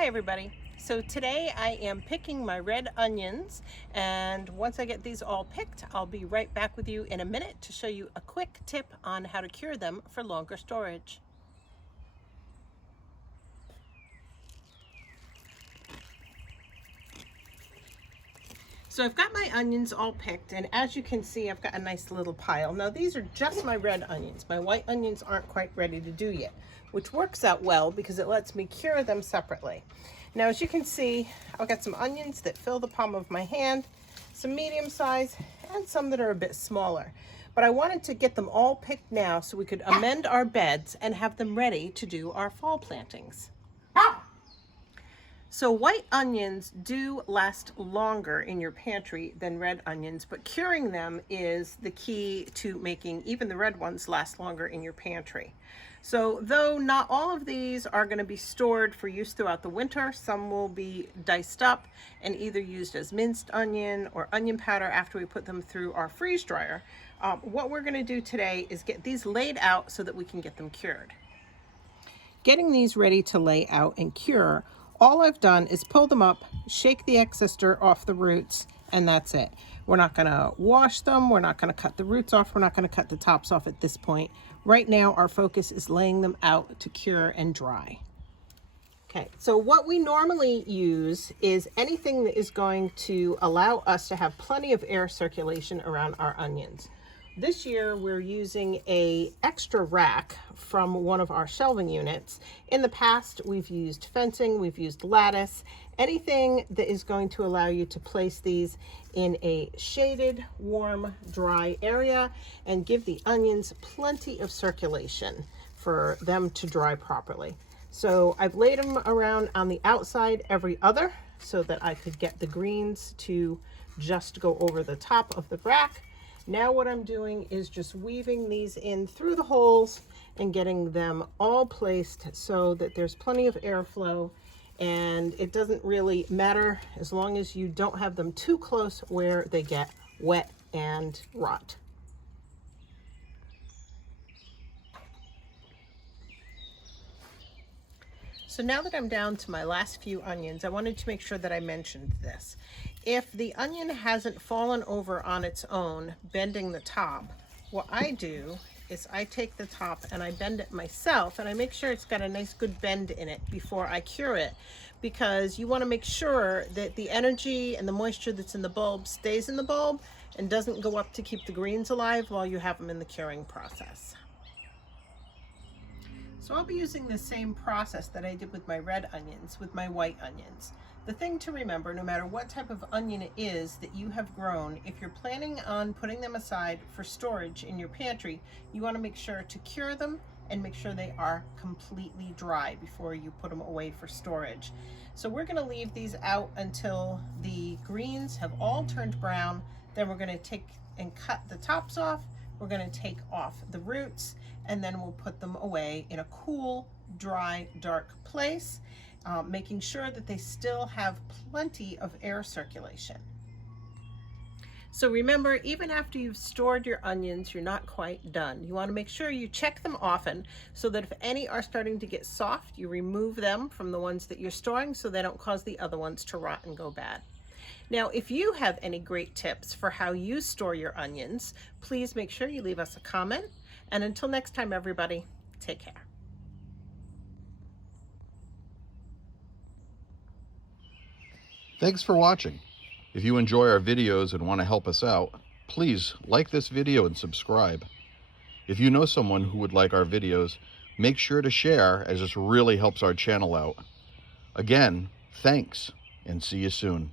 Hi everybody. So today I am picking my red onions, and once I get these all picked, I'll be right back with you in a minute to show you a quick tip on how to cure them for longer storage. So I've got my onions all picked, and as you can see, I've got a nice little pile. Now these are just my red onions. My white onions aren't quite ready to do yet, which works out well because it lets me cure them separately. Now, as you can see, I've got some onions that fill the palm of my hand, some medium size, and some that are a bit smaller. But I wanted to get them all picked now so we could amend our beds and have them ready to do our fall plantings. So white onions do last longer in your pantry than red onions, but curing them is the key to making even the red ones last longer in your pantry. So though not all of these are going to be stored for use throughout the winter, some will be diced up and either used as minced onion or onion powder after we put them through our freeze dryer. What we're going to do today is get these laid out so that we can get them cured. Getting these ready to lay out and cure, all I've done is pull them up, shake the excess dirt off the roots, and that's it. We're not going to wash them. We're not going to cut the roots off. We're not going to cut the tops off at this point. Right now, our focus is laying them out to cure and dry. Okay, so what we normally use is anything that is going to allow us to have plenty of air circulation around our onions. This year we're using a extra rack from one of our shelving units. In the past we've used fencing, we've used lattice, anything that is going to allow you to place these in a shaded, warm, dry area and give the onions plenty of circulation for them to dry properly. So I've laid them around on the outside every other so that I could get the greens to just go over the top of the rack. Now what I'm doing is just weaving these in through the holes and getting them all placed so that there's plenty of airflow, and it doesn't really matter as long as you don't have them too close where they get wet and rot. So now that I'm down to my last few onions, I wanted to make sure that I mentioned this. If the onion hasn't fallen over on its own, bending the top, what I do is I take the top and I bend it myself, and I make sure it's got a nice good bend in it before I cure it, because you want to make sure that the energy and the moisture that's in the bulb stays in the bulb and doesn't go up to keep the greens alive while you have them in the curing process. So I'll be using the same process that I did with my red onions, with my white onions. The thing to remember, no matter what type of onion it is that you have grown, if you're planning on putting them aside for storage in your pantry, you want to make sure to cure them and make sure they are completely dry before you put them away for storage. So we're going to leave these out until the greens have all turned brown. Then we're going to take and cut the tops off. We're going to take off the roots, and then we'll put them away in a cool, dry, dark place, making sure that they still have plenty of air circulation. So remember, even after you've stored your onions, you're not quite done. You want to make sure you check them often so that if any are starting to get soft, you remove them from the ones that you're storing so they don't cause the other ones to rot and go bad. Now, if you have any great tips for how you store your onions, please make sure you leave us a comment. And until next time, everybody, take care. Thanks for watching. If you enjoy our videos and want to help us out, please like this video and subscribe. If you know someone who would like our videos, make sure to share, as this really helps our channel out. Again, thanks, and see you soon.